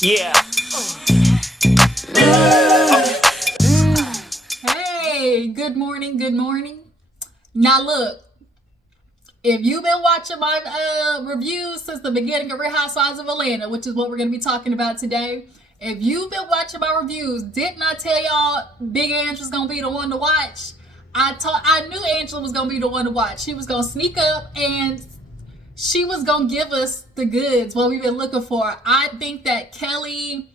Yeah. Hey, good morning, good morning. Now look, if you've been watching my reviews since the beginning of Real Housewives of Atlanta, which is what we're going to be talking about today, if you've been watching my reviews, didn't I tell y'all Big Ange was going to be the one to watch? I knew Angela was going to be the one to watch. She was going to sneak up and she was going to give us the goods, what we've been looking for. I think that Kelli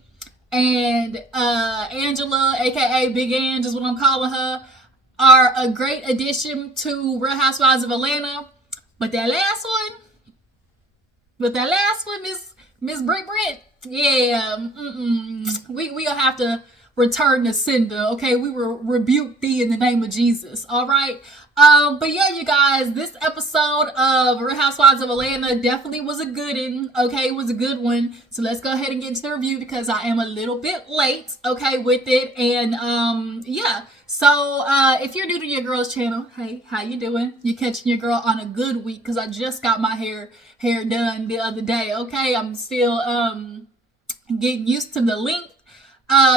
and Angela, aka Big Ange is what I'm calling her, are a great addition to Real Housewives of Atlanta. But that last one, Miss Britt, yeah, we gonna have to return to sender. Okay, we will rebuke thee in the name of Jesus. All right. But yeah, you guys, this episode of Real Housewives of Atlanta definitely was a good one. Okay, it was a good one. So let's go ahead and get into the review because I am a little bit late. Okay, with it, and yeah. So if you're new to your girl's channel, hey, how you doing? You're catching your girl on a good week because I just got my hair done the other day. Okay, I'm still getting used to the length.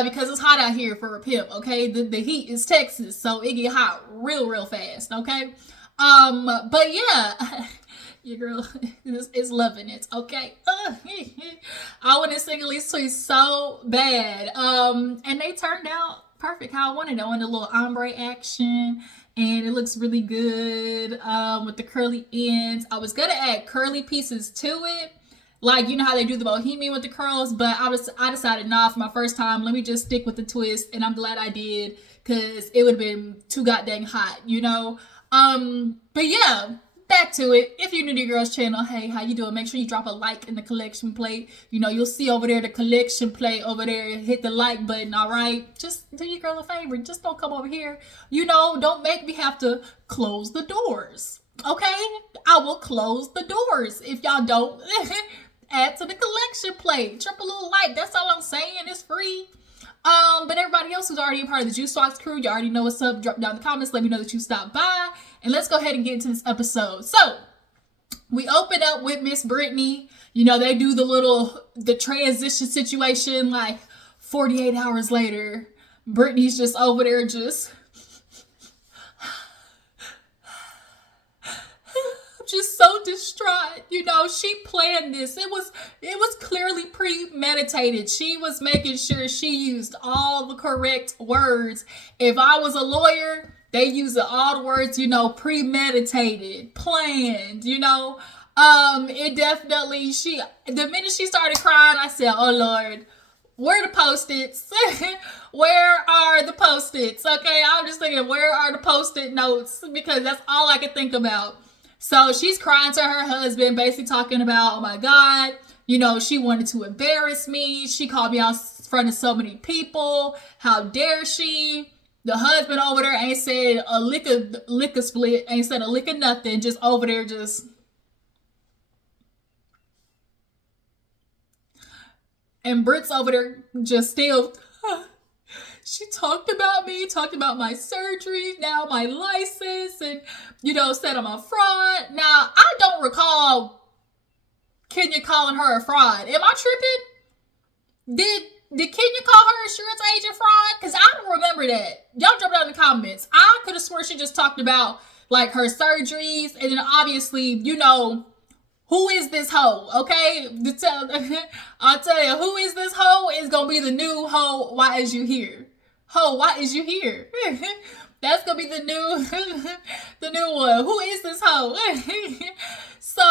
Because it's hot out here for a pimp, okay? The heat is Texas, so it get hot real fast, okay? But yeah, your girl is loving it, okay? I want to sing at least two so bad. And they turned out perfect how I wanted. I wanted a little ombre action, and it looks really good with the curly ends. I was gonna add curly pieces to it, like, you know how they do the bohemian with the curls, but I decided, nah, for my first time, let me just stick with the twist, and I'm glad I did, because it would have been too goddamn hot, you know? But yeah, back to it. If you're new to your girl's channel, hey, how you doing? Make sure you drop a like in the collection plate. You know, you'll see over there the collection plate over there. Hit the like button, all right? Just do your girl a favor. Just don't come over here. You know, don't make me have to close the doors. Okay? I will close the doors if y'all don't add to the collection plate. Drop a little like. That's all I'm saying. It's free. But everybody else who's already a part of the Juice Box crew, you already know what's up. Drop down in the comments. Let me know that you stopped by. And let's go ahead and get into this episode. So, we open up with Miss Brittany. You know, they do the transition situation like 48 hours later. Brittany's just over there just so distraught. You know, she planned this. It was clearly premeditated. She was making sure she used all the correct words. If I was a lawyer, they use all the words, you know, premeditated, planned, you know. It definitely, the minute she started crying, I said, oh Lord, where are the Post-its? Where are the Post-its? Okay, I'm just thinking, where are the Post-it notes? Because that's all I could think about. So she's crying to her husband, basically talking about, oh my God, you know, she wanted to embarrass me. She called me out in front of so many people. How dare she? The husband over there ain't said a lick of split, ain't said a lick of nothing, just over there just. And Britt's over there just still. She talked about me, talked about my surgery, now my license, and, you know, said I'm a fraud. Now, I don't recall Kenya calling her a fraud. Am I tripping? Did Kenya call her insurance agent fraud? Because I don't remember that. Y'all drop down in the comments. I could have sworn she just talked about, like, her surgeries, and then obviously, you know, who is this hoe? Okay? I'll tell you, who is this hoe is going to be the new hoe. Why is you here? Ho, why is you here? That's gonna be the new one. Who is this hoe? So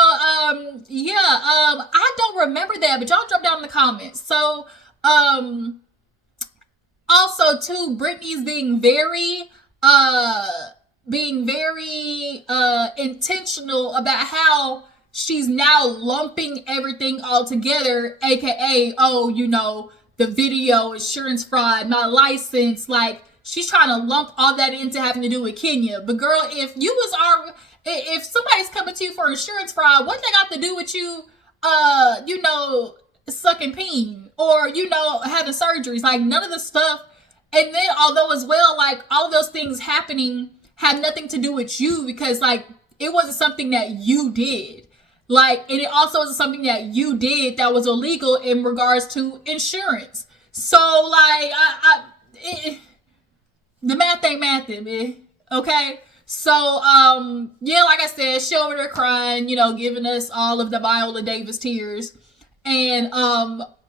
yeah, I don't remember that, but y'all drop down in the comments. So also too, Brittany's being very intentional about how she's now lumping everything all together, aka, oh, you know, the video, insurance fraud, my license, like, she's trying to lump all that into having to do with Kenya. But girl, if somebody's coming to you for insurance fraud, what they got to do with you, you know, sucking peen or, you know, having surgeries? Like, none of the stuff. And then, although as well, like, all of those things happening had nothing to do with you because, like, it wasn't something that you did. Like, and it also is something that you did that was illegal in regards to insurance. So, like, the math ain't mathing, man. Okay. So, yeah, like I said, she over there crying, giving us all of the Viola Davis tears. And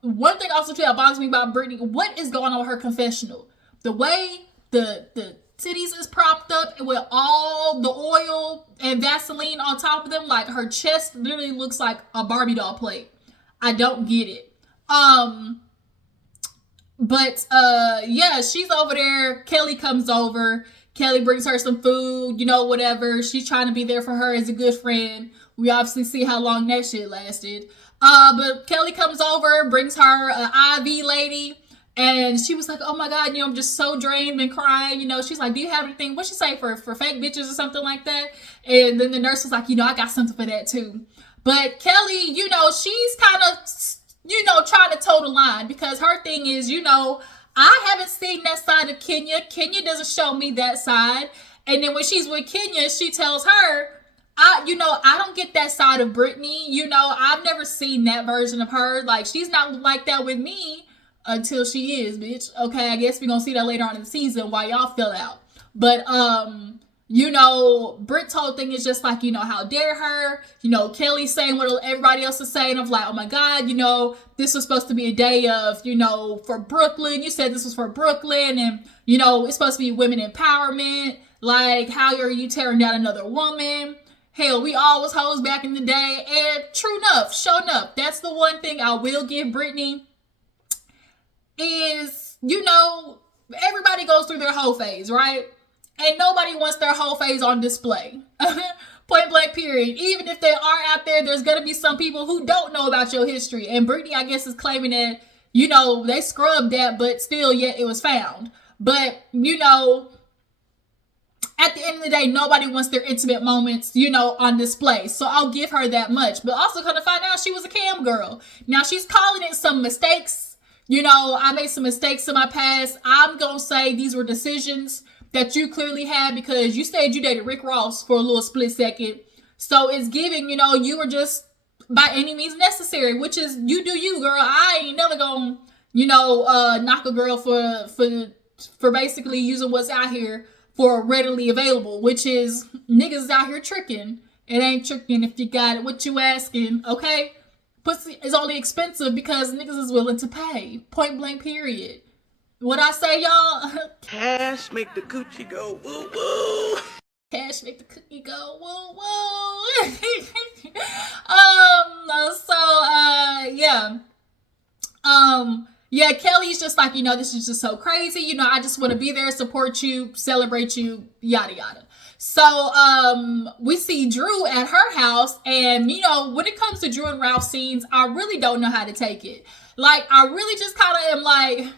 one thing also too that bothers me about Brittany, what is going on with her confessional? The way the titties is propped up with all the oil and Vaseline on top of them, like her chest literally looks like a Barbie doll plate. I don't get it. But yeah, she's over there. Kelli comes over. Kelli brings her some food, whatever. She's trying to be there for her as a good friend. We obviously see how long that shit lasted. But Kelli comes over, brings her IV lady, and she was like, "Oh my God, I'm just so drained and crying." She's like, "Do you have anything?" What'd she say, for fake bitches or something like that? And then the nurse was like, "I got something for that too." But Kelli, she's kind of, trying to toe the line, because her thing is, I haven't seen that side of Kenya. Kenya doesn't show me that side. And then when she's with Kenya, she tells her, I don't get that side of Brittany. I've never seen that version of her. Like, she's not like that with me until she is, bitch. Okay, I guess we're gonna see that later on in the season while y'all fill out. But Britt's whole thing is just like, how dare her? Kelli saying what everybody else is saying. Of like, oh my God, this was supposed to be a day of, for Brooklyn. You said this was for Brooklyn, and it's supposed to be women empowerment. Like, how are you tearing down another woman? Hell, we all was hoes back in the day. And true enough, sure enough, that's the one thing I will give Brittany is, everybody goes through their whole phase, right? And nobody wants their whole phase on display. Point blank period. Even if they are out there, there's going to be some people who don't know about your history. And Brittany, I guess, is claiming that, they scrubbed that, but still, yet it was found. But, at the end of the day, nobody wants their intimate moments, on display. So I'll give her that much. But also kind of find out she was a cam girl. Now, she's calling it some mistakes. I made some mistakes in my past. I'm going to say these were decisions that you clearly had, because you said you dated Rick Ross for a little split second. So it's giving, you were just by any means necessary, which is, you do you, girl. I ain't never gonna, knock a girl for basically using what's out here for readily available, which is niggas out here tricking. It ain't tricking if you got it. What you asking, okay? Pussy is only expensive because niggas is willing to pay. Point blank period. What I say, y'all? Cash make the coochie go woo woo. Cash make the cookie go woo woo. Yeah. Yeah, Kelli's just like, this is just so crazy. I just want to be there, support you, celebrate you, yada yada. So we see Drew at her house, and when it comes to Drew and Ralph scenes, I really don't know how to take it. Like, I really just kind of am like,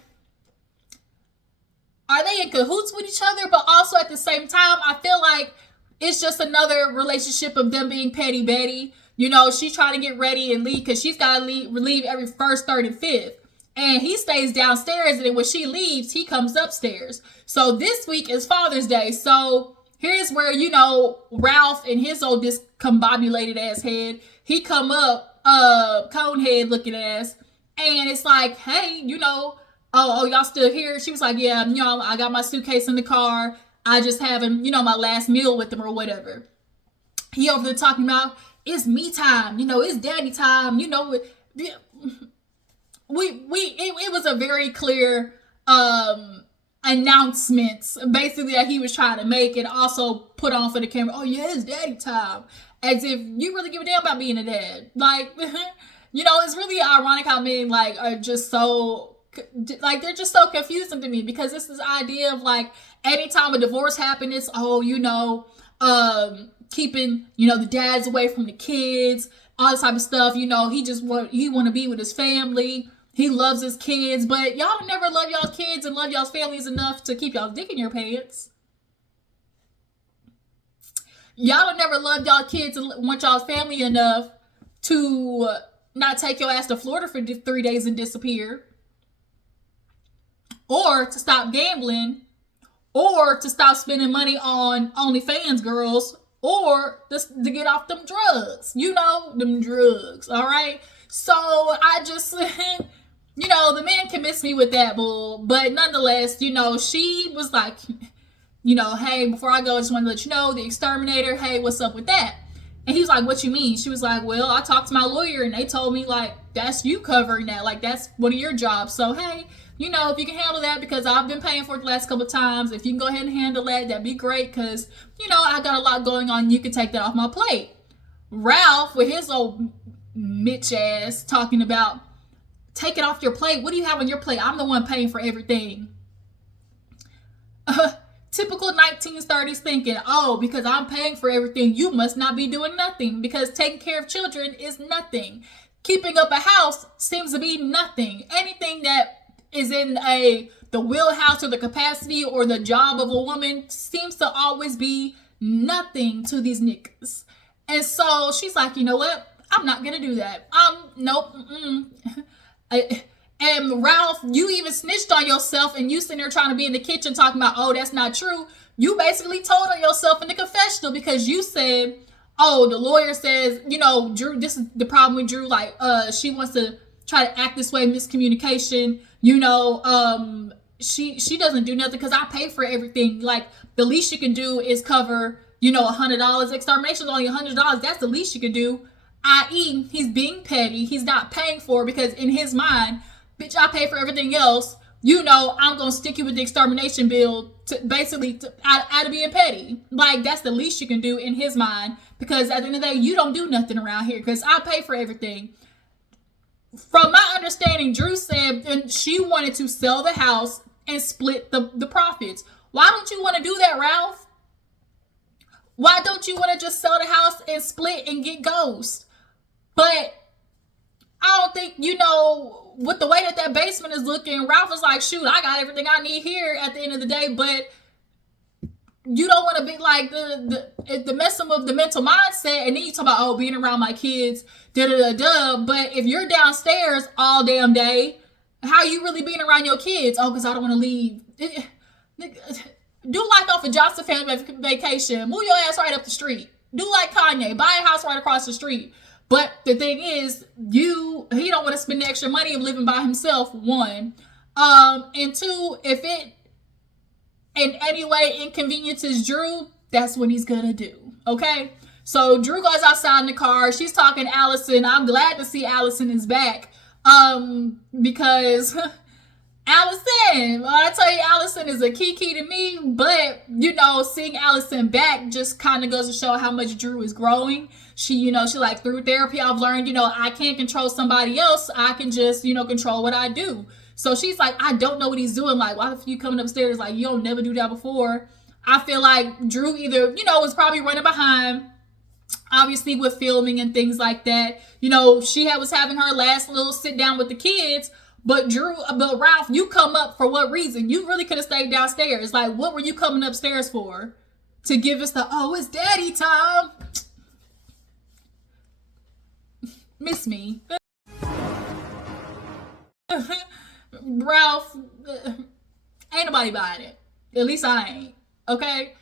are they in cahoots with each other? But also at the same time, I feel like it's just another relationship of them being petty Betty. She's trying to get ready and leave because she's got to leave every 1st, 3rd, and 5th. And he stays downstairs, and then when she leaves, he comes upstairs. So this week is Father's Day. So here's where, Ralph and his old discombobulated ass head, he come up, conehead looking ass. And it's like, hey, oh, y'all still here? She was like, yeah, I got my suitcase in the car. I just having, my last meal with them or whatever. He over there talking about, it's me time, it's daddy time, it was a very clear announcement, basically, that he was trying to make, and also put on for the camera, oh yeah, it's daddy time. As if you really give a damn about being a dad. Like, it's really ironic how men, like, are just so, like, they're just so confusing to me, because this is the idea of, like, anytime a divorce happens, it's, keeping, the dads away from the kids, all this type of stuff. He want to be with his family. He loves his kids, but y'all never love y'all's kids and love y'all's families enough to keep y'all's dick in your pants. Y'all never love y'all kids and want y'all's family enough to not take your ass to Florida for 3 days and disappear, or to stop gambling, or to stop spending money on OnlyFans girls, or just to get off them drugs. You know, them drugs, all right? So I just, you know, the man can miss me with that bull. But nonetheless, you know, she was like, you know, hey, before I go, I just want to let you know, the exterminator, hey, what's up with that? And he was like, what you mean? She was like, well, I talked to my lawyer and they told me, like, that's you covering that. Like, that's one of your jobs. So, hey, you know, if you can handle that, because I've been paying for it the last couple of times, if you can go ahead and handle that, that'd be great, because, you know, I got a lot going on. You can take that off my plate. Ralph, with his old Mitch ass, talking about, take it off your plate. What do you have on your plate? I'm the one paying for everything. Typical 1930s thinking, oh, because I'm paying for everything, you must not be doing nothing, because taking care of children is nothing. Keeping up a house seems to be nothing. Anything that is in the wheelhouse or the capacity or the job of a woman seems to always be nothing to these niggas. And so she's like, you know what? I'm not gonna do that. Nope. And Ralph, you even snitched on yourself, and you sitting there trying to be in the kitchen talking about, oh, that's not true. You basically told on yourself in the confessional, because you said, oh, the lawyer says, you know, Drew, this is the problem with Drew. Like, she wants to try to act this way, miscommunication. You know, she doesn't do nothing because I pay for everything. Like, the least you can do is cover, you know, $100. Extermination is only $100. That's the least you can do. I.e., he's being petty. He's not paying for it, because in his mind, bitch, I pay for everything else. You know, I'm going to stick you with the extermination bill to basically out of being petty. Like, that's the least you can do in his mind, because at the end of the day, you don't do nothing around here because I pay for everything. From my understanding, Drew said and she wanted to sell the house and split the profits. Why don't you want to do that, Ralph? Why don't you want to just sell the house and split and get ghost? But I don't think, you know, with the way that basement is looking, Ralph is like, shoot, I got everything I need here at the end of the day. But you don't want to be like the messing with the mental mindset, and then you talk about, oh, being around my kids, da-da-da-da. But if you're downstairs all damn day, how are you really being around your kids? Oh, because I don't want to leave. Do like off a Johnson family vacation. Move your ass right up the street. Do like Kanye. Buy a house right across the street. But the thing is, he don't want to spend the extra money of living by himself, one. And two, if it in any way inconveniences Drew, that's what he's gonna do. Okay? So Drew goes outside in the car. She's talking to Allison. I'm glad to see Allison is back. Because Allison, well, I tell you, Allison is a key to me, but, you know, seeing Allison back just kind of goes to show how much Drew is growing. She, you know, she like, through therapy, I've learned, you know, I can't control somebody else. I can just, you know, control what I do. So she's like, I don't know what he's doing. Like, why the fuck you coming upstairs? Like, you don't never do that before. I feel like Drew either, you know, was probably running behind, obviously with filming and things like that. You know, she was having her last little sit down with the kids. But Ralph, you come up for what reason? You really could have stayed downstairs. Like, what were you coming upstairs for? To give us oh, it's daddy time. Miss me. Ralph, ain't nobody buying it. At least I ain't. Okay?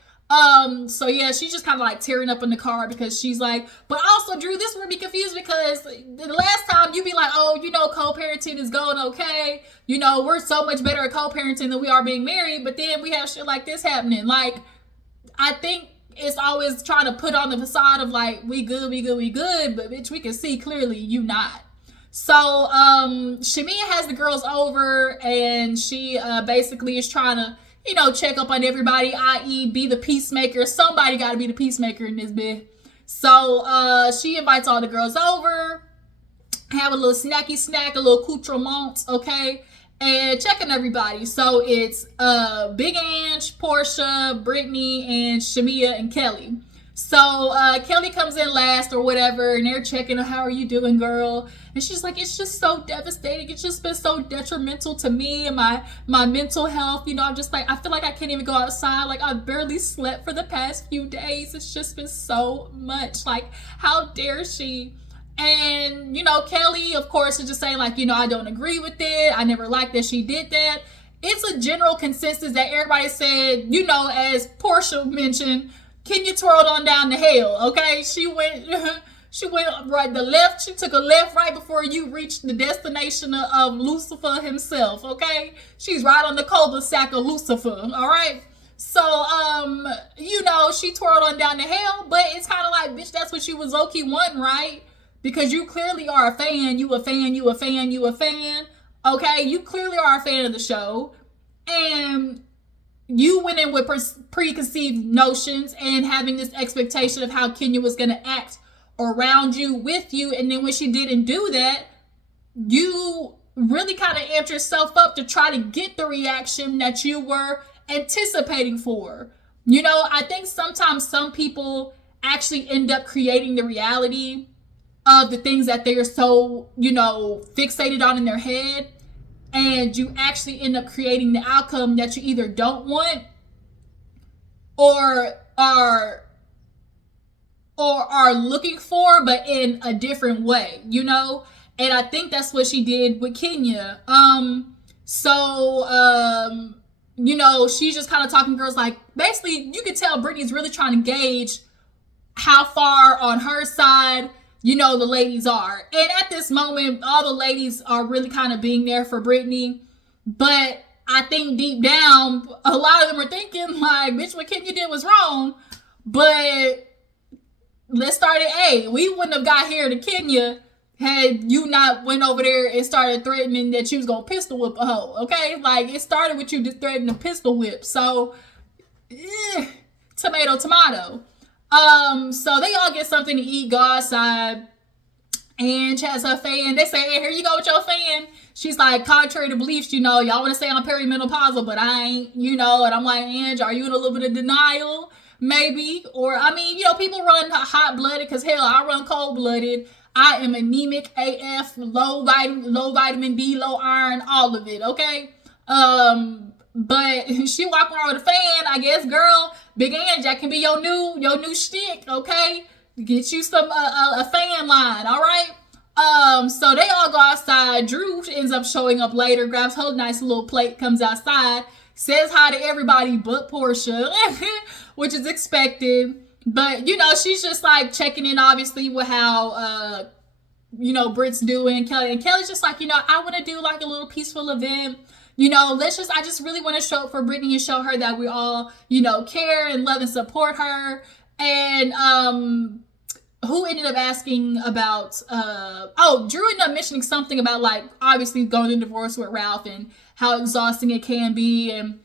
So yeah, she's just kind of like tearing up in the car because she's like, but also Drew, this would be confused because the last time you be like, oh, you know, co-parenting is going okay. You know, we're so much better at co-parenting than we are being married. But then we have shit like this happening. Like, I think it's always trying to put on the facade of like, we good. But bitch, we can see clearly you not. So, Shamia has the girls over and she basically is trying to, you know, check up on everybody, i.e. be the peacemaker. Somebody got to be the peacemaker in this bit. So she invites all the girls over, have a little snack, a little accoutrement, okay? And checking everybody. So it's Big Ange, Porsha, Brittany, and Shamia and Kelli. So Kelli comes in last or whatever, and they're checking, how are you doing, girl? And she's like, it's just so devastating. It's just been so detrimental to me and my mental health. You know, I'm just like, I feel like I can't even go outside. Like, I've barely slept for the past few days. It's just been so much. Like, how dare she? And, you know, Kelli, of course, is just saying, like, you know, I don't agree with it. I never liked that she did that. It's a general consensus that everybody said, you know, as Porsha mentioned, Kenya twirled on down the hill, okay? She went right the left, she took a left right before you reached the destination of Lucifer himself, okay? She's right on the cul-de-sac of Lucifer, all right? So, she twirled on down the hill, but it's kind of like, bitch, that's what you was low-key wanting, right? Because you clearly are a fan, you a fan, okay? You clearly are a fan of the show, and you went in with preconceived notions and having this expectation of how Kenya was going to act around you, with you, and then when she didn't do that, you really kind of amped yourself up to try to get the reaction that you were anticipating for. I think sometimes some people actually end up creating the reality of the things that they are so, fixated on in their head, and you actually end up creating the outcome that you either don't want or are looking for, but in a different way, And I think that's what she did with Kenya. She's just kind of talking to girls like, basically, you could tell Brittany's really trying to gauge how far on her side, the ladies are. And at this moment, all the ladies are really kind of being there for Brittany. But I think deep down, a lot of them are thinking like, bitch, what Kenya did was wrong. But let's start at A. We wouldn't have got here to Kenya had you not went over there and started threatening that you was gonna pistol whip a hoe, okay? Like, it started with you just threatening a pistol whip. So, tomato. So they all get something to eat, go outside, and has her fan. They say, hey, here you go with your fan. She's like, contrary to beliefs, y'all want to say I'm perimenopausal, but I ain't, and I'm like, Ange, are you in a little bit of denial? Maybe. Or, people run hot-blooded, because hell, I run cold-blooded. I am anemic AF, low vitamin D, low iron, all of it, okay? But she walking around with a fan, I guess, girl. Big Ange, that can be your new shtick, okay? Get you some a fan line, all right? So they all go outside. Drew ends up showing up later, grabs her nice little plate, comes outside, says hi to everybody but Porsha, which is expected. But, she's just like checking in, obviously, with how, Britt's doing, Kelli. And Kelly's just like, I want to do like a little peaceful event. I just really want to show up for Brittany and show her that we all, care and love and support her. And, who ended up asking about, Drew ended up mentioning something about, like, obviously going to divorce with Ralph and how exhausting it can be. And,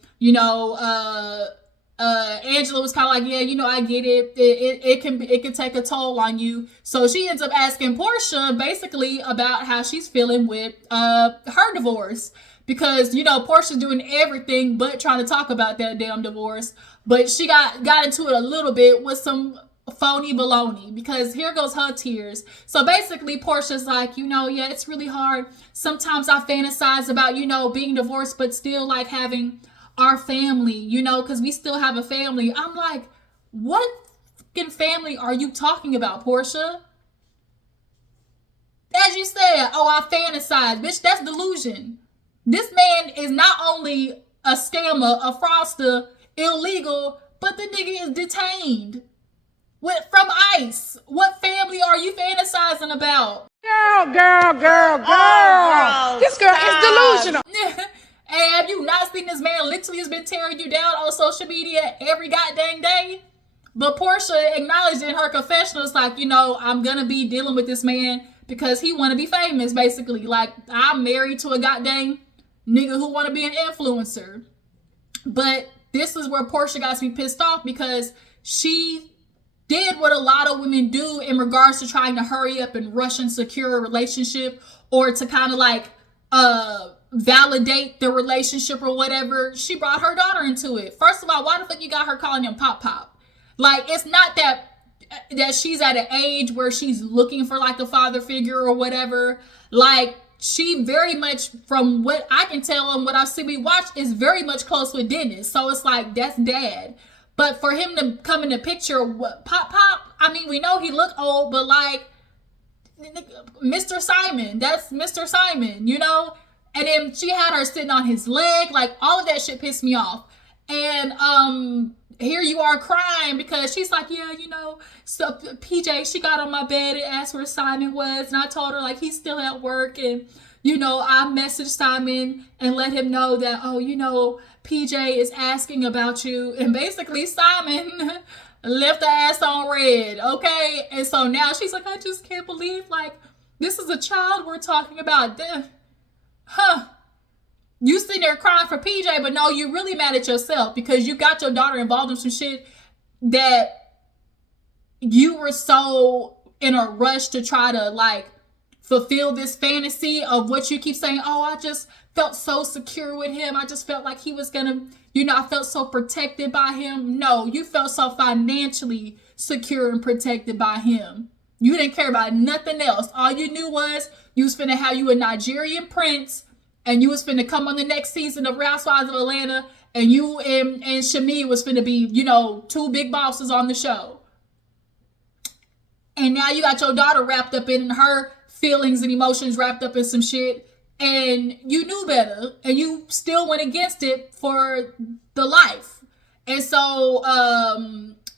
Angela was kind of like, yeah, I get it. It can take a toll on you. So she ends up asking Porsha basically about how she's feeling with her divorce, because Porsha's doing everything but trying to talk about that damn divorce. But she got into it a little bit with some phony baloney, because here goes her tears. So basically Porsha's like, yeah, it's really hard. Sometimes I fantasize about being divorced but still like having our family, because we still have a family. I'm like, what fucking family are you talking about, Porsha? As you said, I fantasize. Bitch, that's delusion. This man is not only a scammer, a fraudster, illegal, but the nigga is detained from ICE. What family are you fantasizing about? Girl. Oh, this girl is delusional. And have you not seen this man literally has been tearing you down on social media every goddamn day? But Porsha acknowledged in her confessionals, like, I'm gonna be dealing with this man because he wanna be famous, basically. Like, I'm married to a goddamn nigga who wanna be an influencer. But this is where Porsha got to be pissed off, because she did what a lot of women do in regards to trying to hurry up and rush and secure a relationship, or to kind of like, validate the relationship or whatever. She brought her daughter into it. First of all, why the fuck you got her calling him Pop? Like, it's not that she's at an age where she's looking for like a father figure or whatever. Like, she very much, from what I can tell and what I've seen me watch, is very much close with Dennis. So it's like, that's dad. But for him to come in the picture, Pop, we know he looked old, but like, Mr. Simon, that's Mr. Simon, And then she had her sitting on his leg. Like, all of that shit pissed me off. And here you are crying because she's like, yeah, so PJ, she got on my bed and asked where Simon was. And I told her, like, he's still at work. And, I messaged Simon and let him know that, PJ is asking about you. And basically Simon left the ass on red. Okay. And so now she's like, I just can't believe, like, this is a child we're talking about. You sitting there crying for PJ, but no, you're really mad at yourself because you got your daughter involved in some shit that you were so in a rush to try to, like, fulfill this fantasy of what you keep saying. Oh, I just felt so secure with him. I just felt like he was gonna, I felt so protected by him. No, you felt so financially secure and protected by him. You didn't care about nothing else. All you knew was you was finna have you a Nigerian prince, and you was finna come on the next season of Housewives of Atlanta, and you and Shamia was finna be, two big bosses on the show. And now you got your daughter wrapped up in her feelings and emotions, wrapped up in some shit, and you knew better, and you still went against it for the life. And so,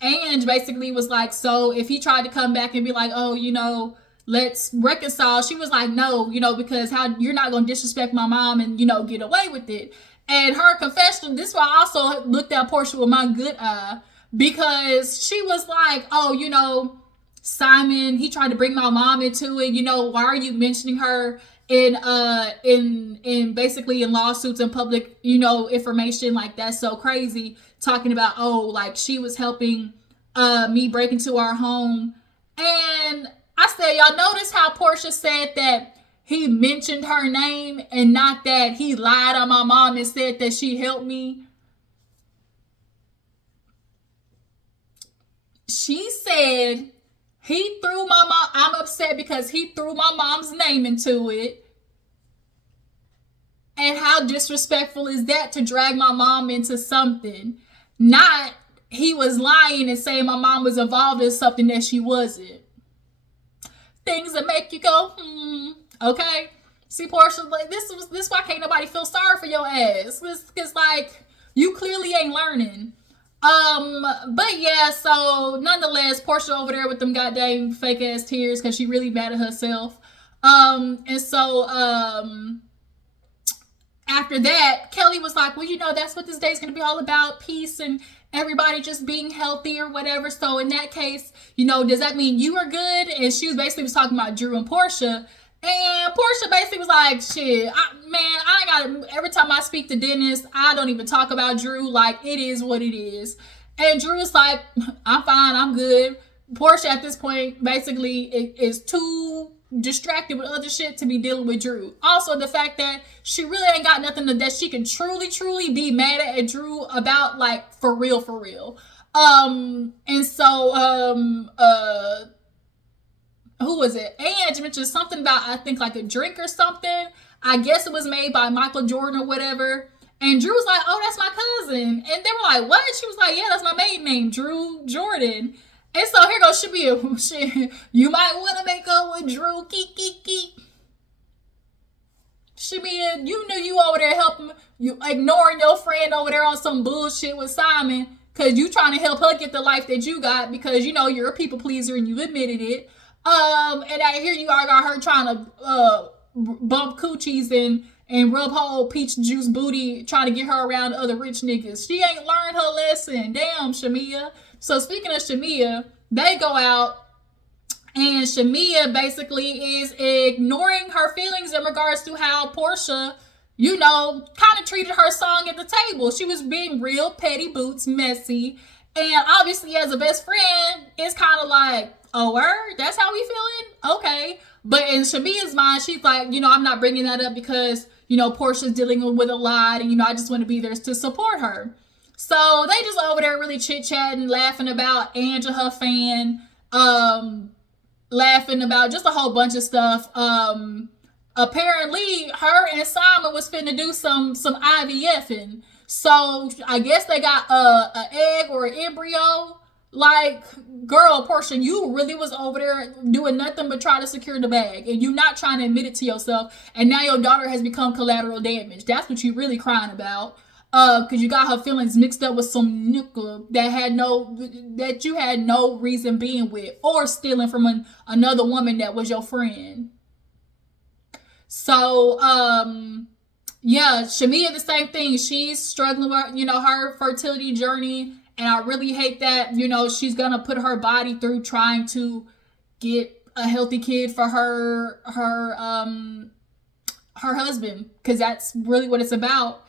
Ange basically was like, so if he tried to come back and be like, oh, let's reconcile, she was like, no, because how you're not going to disrespect my mom and, get away with it. And her confession, this is why I also looked at Porsha with my good eye, because she was like, oh, Simon, he tried to bring my mom into it. Why are you mentioning her in basically in lawsuits and public, information? Like, that's so crazy. Talking about, like she was helping me break into our home. And I said, y'all notice how Porsha said that he mentioned her name and not that he lied on my mom and said that she helped me? She said he threw my mom. I'm upset because he threw my mom's name into it. And how disrespectful is that to drag my mom into something? Not he was lying and saying my mom was involved in something that she wasn't. Things that make you go, okay. See, Porsha, like this why can't nobody feel sorry for your ass? Cause like you clearly ain't learning. But yeah, so nonetheless, Porsha over there with them goddamn fake ass tears because she really mad at herself. And so after that, Kelli was like, well, that's what this day's gonna be all about, peace and everybody just being healthy or whatever. So in that case, does that mean you are good? And she was basically talking about Drew and Porsha. And Porsha basically was like, shit, every time I speak to Dennis, I don't even talk about Drew. Like, it is what it is. And Drew was like, I'm fine, I'm good. Porsha at this point basically is too distracted with other shit to be dealing with Drew. Also, the fact that she really ain't got nothing that she can truly be mad at Drew about, like, for real. And so, who was it? Ange mentioned something about, I think, like a drink or something. I guess it was made by Michael Jordan or whatever. And Drew was like, oh, that's my cousin. And they were like, what? She was like, yeah, that's my maiden name, Drew Jordan. And so here goes Shamia. You might want to make up with Drew. Kiki. Shamia, you knew you over there helping, you ignoring your friend over there on some bullshit with Simon because you trying to help her get the life that you got because, you're a people pleaser and you admitted it. And I hear you are got her trying to bump coochies and rub whole peach juice booty, trying to get her around other rich niggas. She ain't learned her lesson. Damn, Shamia. So speaking of Shamia, they go out and Shamia basically is ignoring her feelings in regards to how Porsha, kind of treated her song at the table. She was being real petty boots, messy. And obviously as a best friend, it's kind of like, oh, word? That's how we feeling? Okay. But in Shamia's mind, she's like, I'm not bringing that up because, Portia's dealing with a lot and, I just want to be there to support her. So they just over there really chit-chatting, laughing about Ange and her fan, laughing about just a whole bunch of stuff. Apparently, her and Simon was finna do some IVFing. So I guess they got an egg or an embryo. Like, girl, Porsha, you really was over there doing nothing but try to secure the bag. And you not trying to admit it to yourself. And now your daughter has become collateral damage. That's what you really crying about. because you got her feelings mixed up with some nigga that you had no reason being with, or stealing from another woman that was your friend. So, yeah, Shamia, the same thing. She's struggling with, her fertility journey. And I really hate that, she's going to put her body through trying to get a healthy kid for her husband. Because that's really what it's about.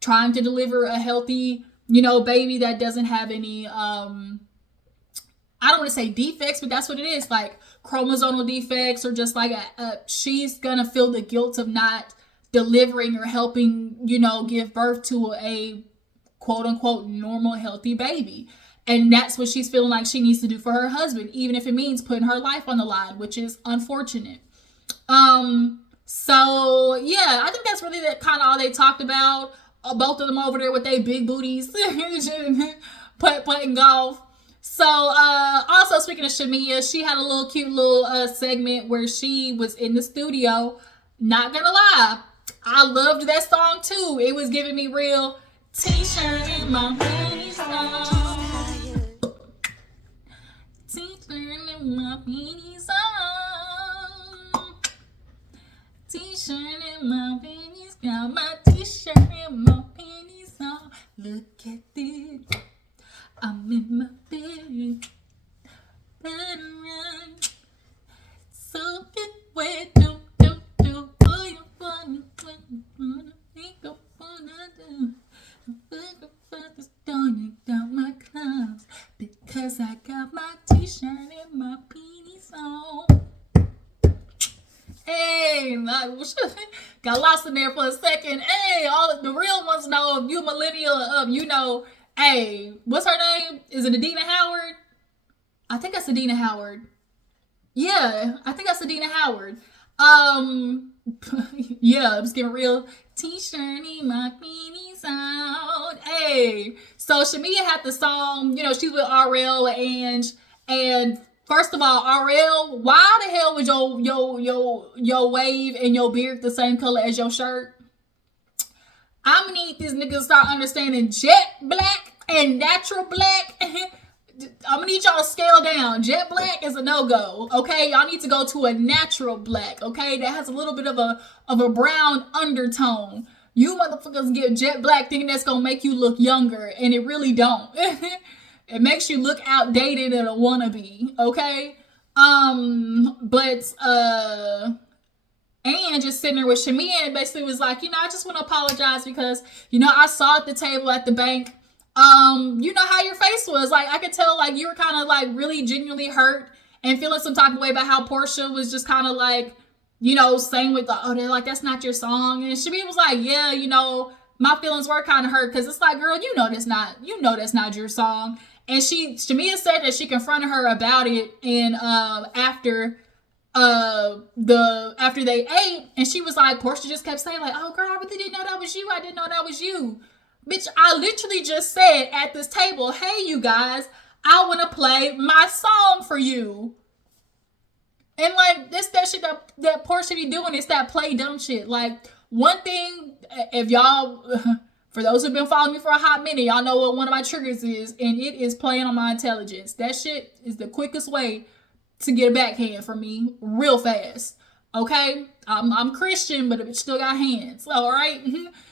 Trying to deliver a healthy, baby that doesn't have any, I don't want to say defects, but that's what it is. Like chromosomal defects, or just like she's going to feel the guilt of not delivering or helping, give birth to a quote unquote normal, healthy baby. And that's what she's feeling like she needs to do for her husband, even if it means putting her life on the line, which is unfortunate. So yeah, I think that's really kind of all they talked about. Both of them over there with their big booties playing golf. So also speaking of Shamia, she had a cute little segment where she was in the studio. Not gonna lie, I loved that song too. It was giving me real t-shirt in my panties on. T-shirt in my panties on. T-shirt in my panties. Got my t-shirt in my panties on. Look at this. I'm in my bed. Better run. So get wet. Do. Oh, you wanna think of what I do. Down my clothes because I got my t-shirt and my panties on. Hey, got lost in there for a second. Hey, all the real ones know, if you millennial, hey, what's her name? Is it Adina Howard? I think that's Adina Howard. Yeah, I think that's Adina Howard. Yeah, I'm just getting real. T-shirt in my panties out. Hey, so Shamia had the song, she's with RL and first of all, RL, why the hell was your wave and your beard the same color as your shirt? I'm gonna need these niggas to start understanding jet black and natural black. I'm gonna need y'all to scale down. Jet black is a no-go, okay? Y'all need to go to a natural black, okay? That has a little bit of a brown undertone. You motherfuckers get jet black thinking that's gonna make you look younger, and it really don't. It makes you look outdated and a wannabe, okay? And just sitting there with Shamia and basically was like, I just want to apologize because, I saw at the table at the bank, how your face was. Like, I could tell, like, you were kind of, like, really genuinely hurt and feeling some type of way about how Porsha was just kind of, like, saying with, they're like, that's not your song. And Shamia was like, yeah, my feelings were kind of hurt because it's like, girl, that's not your song. And Shamia said that she confronted her about it, and after they ate, and she was like, Porsha just kept saying like, oh girl, I really didn't know that was you. I didn't know that was you. Bitch, I literally just said at this table, hey you guys, I want to play my song for you. And like, this that shit that Porsha be doing, is that play dumb shit. Like, one thing, if y'all, for those who've been following me for a hot minute, y'all know what one of my triggers is, and it is playing on my intelligence. That shit is the quickest way to get a backhand from me real fast. Okay? I'm Christian, but it still got hands. All right?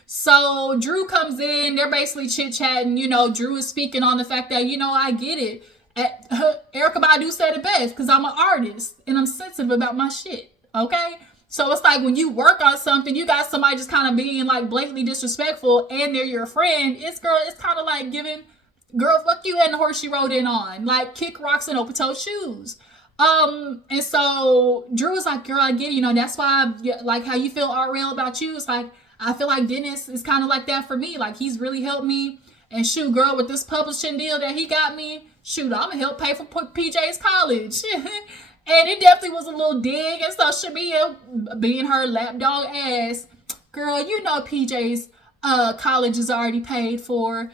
So Drew comes in. They're basically chit-chatting. Drew is speaking on the fact that, I get it. Erykah Badu said it best, because I'm an artist and I'm sensitive about my shit. Okay? So it's like when you work on something, you got somebody just kind of being like blatantly disrespectful and they're your friend. It's kind of like giving, girl, fuck you and the horse she rode in on. Like, kick rocks in open-toed shoes. And so Drew was like, girl, I get it. That's why, like, how you feel RL about you. It's like, I feel like Dennis is kind of like that for me. Like, he's really helped me. And shoot, girl, with this publishing deal that he got me, shoot, I'm gonna help pay for PJ's college. And it definitely was a little dig. And so Shamia, being her lapdog ass, girl, PJ's college is already paid for.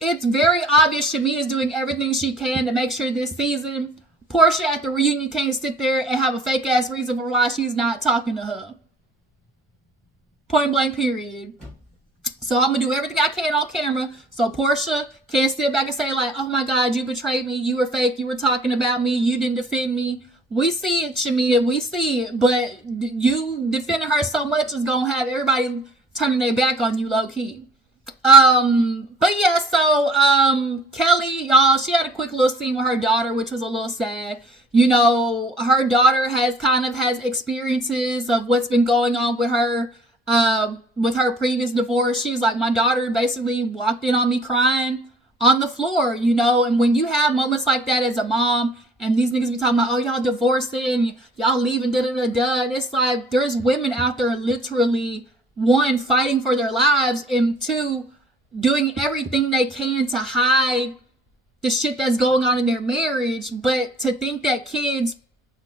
It's very obvious Shamia is doing everything she can to make sure this season Porsha at the reunion can't sit there and have a fake ass reason for why she's not talking to her. Point blank period. So So I'm gonna do everything I can on camera so Porsha can't sit back and say like, oh my God, you betrayed me, you were fake, you were talking about me, you didn't defend me. We see it, Shamia, we see it, but you defending her so much is gonna have everybody turning their back on you low key. But yeah, so Kelli, y'all, she had a quick little scene with her daughter, which was a little sad. You know, her daughter has experiences of what's been going on with her previous divorce. She was like, my daughter basically walked in on me crying on the floor, you know, and when you have moments like that as a mom, and these niggas be talking about, oh, y'all divorcing, y'all leaving, da-da-da-da, and it's like, there's women out there literally, one, fighting for their lives, and two, doing everything they can to hide the shit that's going on in their marriage. But to think that kids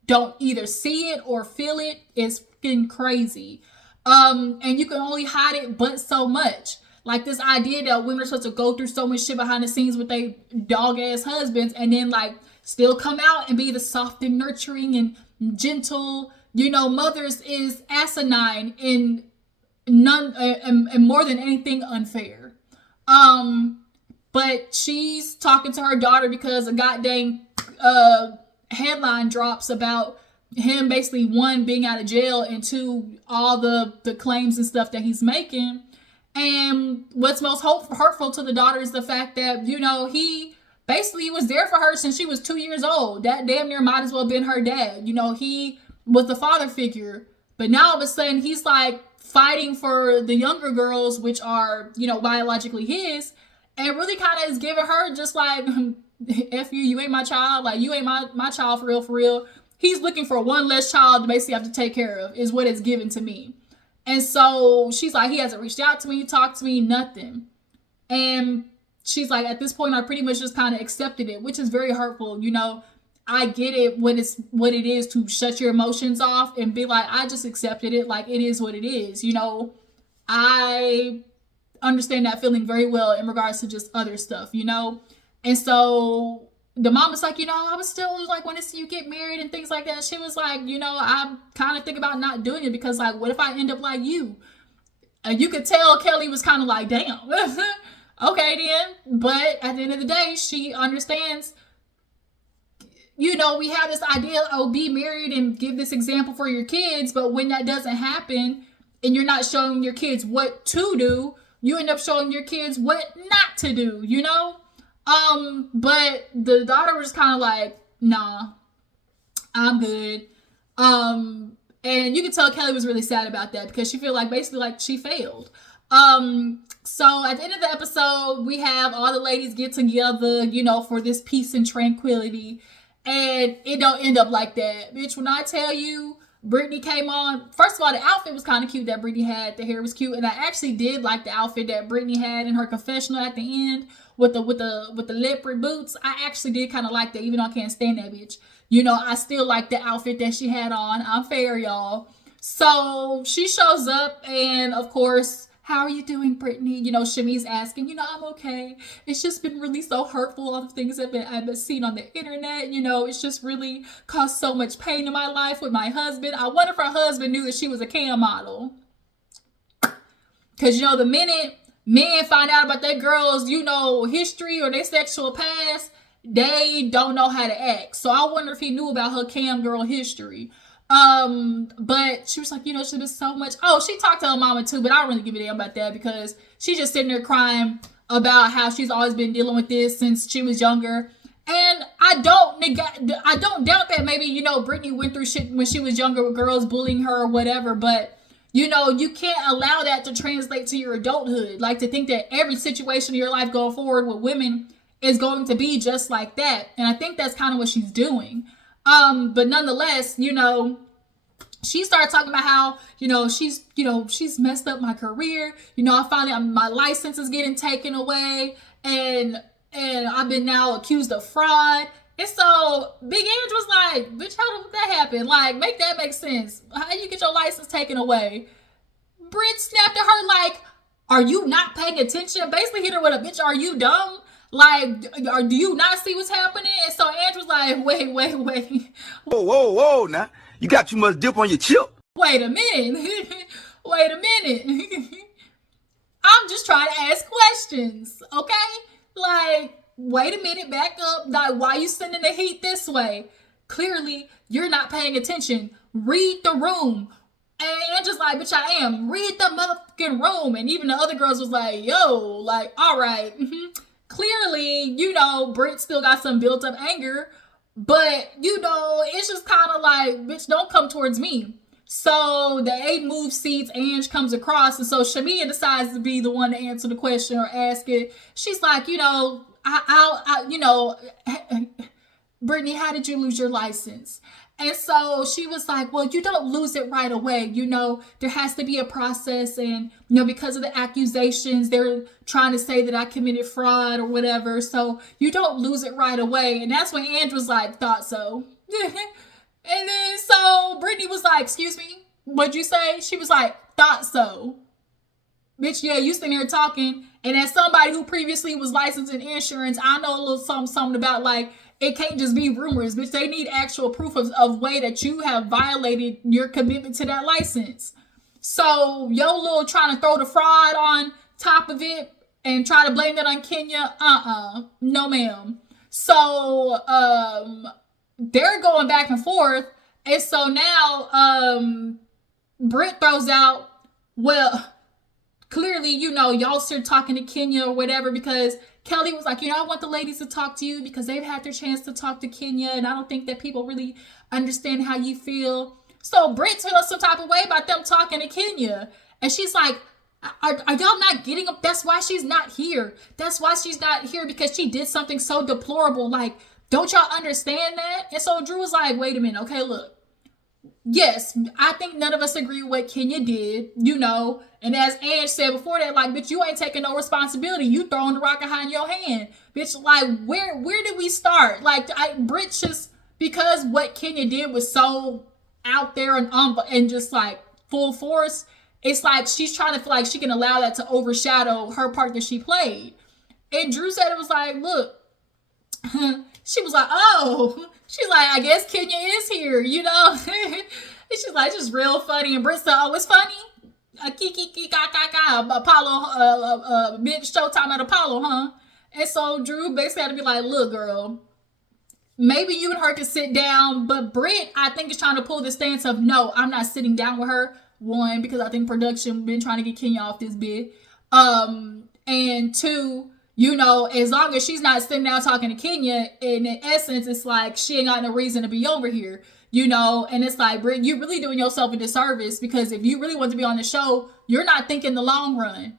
don't either see it or feel it is fucking crazy. And you can only hide it but so much. Like this idea that women are supposed to go through so much shit behind the scenes with their dog ass husbands and then like still come out and be the soft and nurturing and gentle, you know, mothers is asinine and more than anything unfair. But she's talking to her daughter because a goddamn headline drops about him basically, one, being out of jail, and two, all the claims and stuff that he's making. And what's most hurtful to the daughter is the fact that, you know, he basically was there for her since she was 2 years old. That damn near might as well have been her dad. You know, he was the father figure. But now all of a sudden he's like fighting for the younger girls, which are, you know, biologically his, and really kind of is giving her just like, F you, you ain't my child. Like, you ain't my child for real, for real. He's looking for one less child to basically have to take care of, is what it's given to me. And so she's like, he hasn't reached out to me, talked to me, nothing. And she's like, at this point, I pretty much just kind of accepted it, which is very hurtful. You know, I get it when it's what it is to shut your emotions off and be like, I just accepted it. Like, it is what it is. You know, I understand that feeling very well in regards to just other stuff, you know? And so the mom was like, you know, I was still like, want to see you get married and things like that. She was like, you know, I kind of think about not doing it because like, what if I end up like you? And you could tell Kelli was kind of like, damn, okay then. But at the end of the day, she understands, you know, we have this idea, oh, be married and give this example for your kids. But when that doesn't happen and you're not showing your kids what to do, you end up showing your kids what not to do, you know? But the daughter was kind of like, nah, I'm good. And you could tell Kelli was really sad about that because she feel like basically like she failed. So at the end of the episode, we have all the ladies get together, you know, for this peace and tranquility. And it don't end up like that. Bitch, when I tell you, Brittany came on. First of all, the outfit was kind of cute that Brittany had. The hair was cute, and I actually did like the outfit that Brittany had in her confessional at the end with the leopard boots. I actually did kind of like that, even though I can't stand that bitch. You know, I still like the outfit that she had on. I'm fair, y'all. So she shows up, and of course, how are you doing, Brittany? You know, Shami's asking, you know, I'm okay. It's just been really so hurtful, all the things I've been seeing on the internet. You know, it's just really caused so much pain in my life with my husband. I wonder if her husband knew that she was a cam model. Because, you know, the minute men find out about that girl's, you know, history or their sexual past, they don't know how to act. So I wonder if he knew about her cam girl history. But she was like, you know, she's been so much. Oh, she talked to her mama too, but I don't really give a damn about that because she's just sitting there crying about how she's always been dealing with this since she was younger. And I don't doubt that maybe, you know, Brittany went through shit when she was younger with girls bullying her or whatever, but you know, you can't allow that to translate to your adulthood. Like to think that every situation in your life going forward with women is going to be just like that. And I think that's kind of what she's doing. But nonetheless, you know, she started talking about how, you know, she's messed up my career. You know, I finally, my license is getting taken away and I've been now accused of fraud. And so Big Ange was like, bitch, how did that happen? Like, make that make sense. How you get your license taken away? Britt snapped at her like, are you not paying attention? Basically hit her with a bitch, are you dumb? Like, do you not see what's happening? And so Andrew was like, wait. Whoa, now. You got too much dip on your chip. Wait a minute. Wait a minute. I'm I'm just trying to ask questions, okay? Like, wait a minute, back up. Like, why you sending the heat this way? Clearly, you're not paying attention. Read the room. And just like, bitch, I am. Read the motherfucking room. And even the other girls was like, yo, like, all right. Clearly, you know, Britt still got some built up anger. But, you know, it's just kind of like, bitch, don't come towards me. So the 8 move seats, Ange comes across. And so Shamia decides to be the one to answer the question or ask it. She's like, you know, Brittany, how did you lose your license? And so she was like, well, you don't lose it right away. You know, there has to be a process. And, you know, because of the accusations, they're trying to say that I committed fraud or whatever. So you don't lose it right away. And that's when Ange was like, thought so. And then so Brittany was like, excuse me, what'd you say? She was like, thought so. Bitch, yeah, you sitting there talking. And as somebody who previously was licensed in insurance, I know a little something about like, it can't just be rumors, bitch. They need actual proof of way that you have violated your commitment to that license. So yo little trying to throw the fraud on top of it and try to blame that on Kenya. No ma'am. So they're going back and forth. And so now Britt throws out, well, clearly, you know, y'all started talking to Kenya or whatever because Kelli was like, you know, I want the ladies to talk to you because they've had their chance to talk to Kenya and I don't think that people really understand how you feel. So Britt feels some type of way about them talking to Kenya. And she's like, are y'all not getting up? That's why she's not here. That's why she's not here because she did something so deplorable. Like, don't y'all understand that? And so Drew was like, wait a minute. Okay, look. Yes, I think none of us agree with what Kenya did, you know. And as Ange said before that, like, bitch, you ain't taking no responsibility. You throwing the rock behind your hand. Bitch, like, where did we start? Like, Britt just, because what Kenya did was so out there and just, like, full force, it's like she's trying to feel like she can allow that to overshadow her part that she played. And Drew said it was like, look, she was like, oh, she's like, I guess Kenya is here, you know? And she's like, it's just real funny. And Britt said, oh, it's funny? Apollo, bitch, showtime at Apollo, huh? And so Drew basically had to be like, look, girl, maybe you and her can sit down, but Britt, I think, is trying to pull the stance of, no, I'm not sitting down with her. One, because I think production been trying to get Kenya off this bit. And two, you know, as long as she's not sitting down talking to Kenya, in essence, it's like she ain't got no reason to be over here, you know? And it's like, Britt, you're really doing yourself a disservice because if you really want to be on the show, you're not thinking the long run.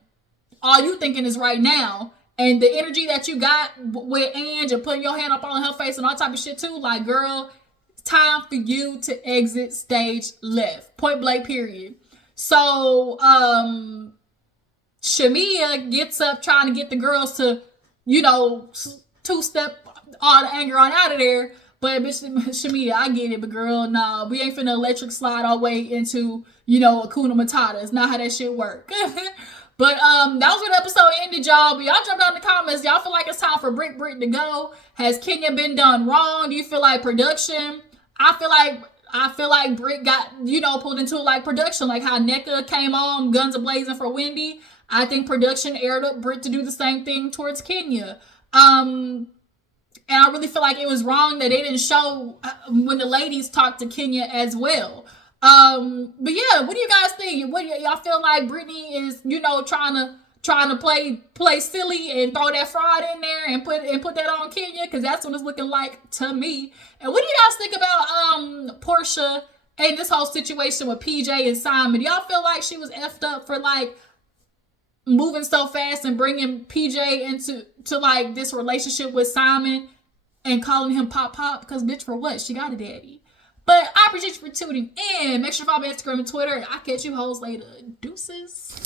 All you thinking is right now. And the energy that you got with Ange and putting your hand up on her face and all type of shit too, like, girl, it's time for you to exit stage left. Point blank, period. So, Shamia gets up trying to get the girls to, you know, two-step all the anger on out of there. But bitch, Shamia, I get it, but girl, nah, we ain't finna electric slide our way into, you know, Hakuna Matata. It's not how that shit work. But that was where the episode ended, y'all. But y'all jump down in the comments. Y'all feel like it's time for Britt to go? Has Kenya been done wrong? Do you feel like production? I feel like Britt got, you know, pulled into like production, like how NECA came on, guns a blazing for Wendy. I think production aired up Britt to do the same thing towards Kenya. And I really feel like it was wrong that they didn't show when the ladies talked to Kenya as well. But yeah, what do you guys think? What y'all feel like Brittany is, you know, trying to play silly and throw that fraud in there and put that on Kenya? Because that's what it's looking like to me. And what do you guys think about Porsha and this whole situation with PJ and Simon? Do y'all feel like she was effed up for like moving so fast and bringing PJ into like this relationship with Simon and calling him Pop? Because bitch, for what? She got a daddy. But I appreciate you for tuning in. Make sure to follow me on Instagram and Twitter. I'll catch you hoes later. Deuces.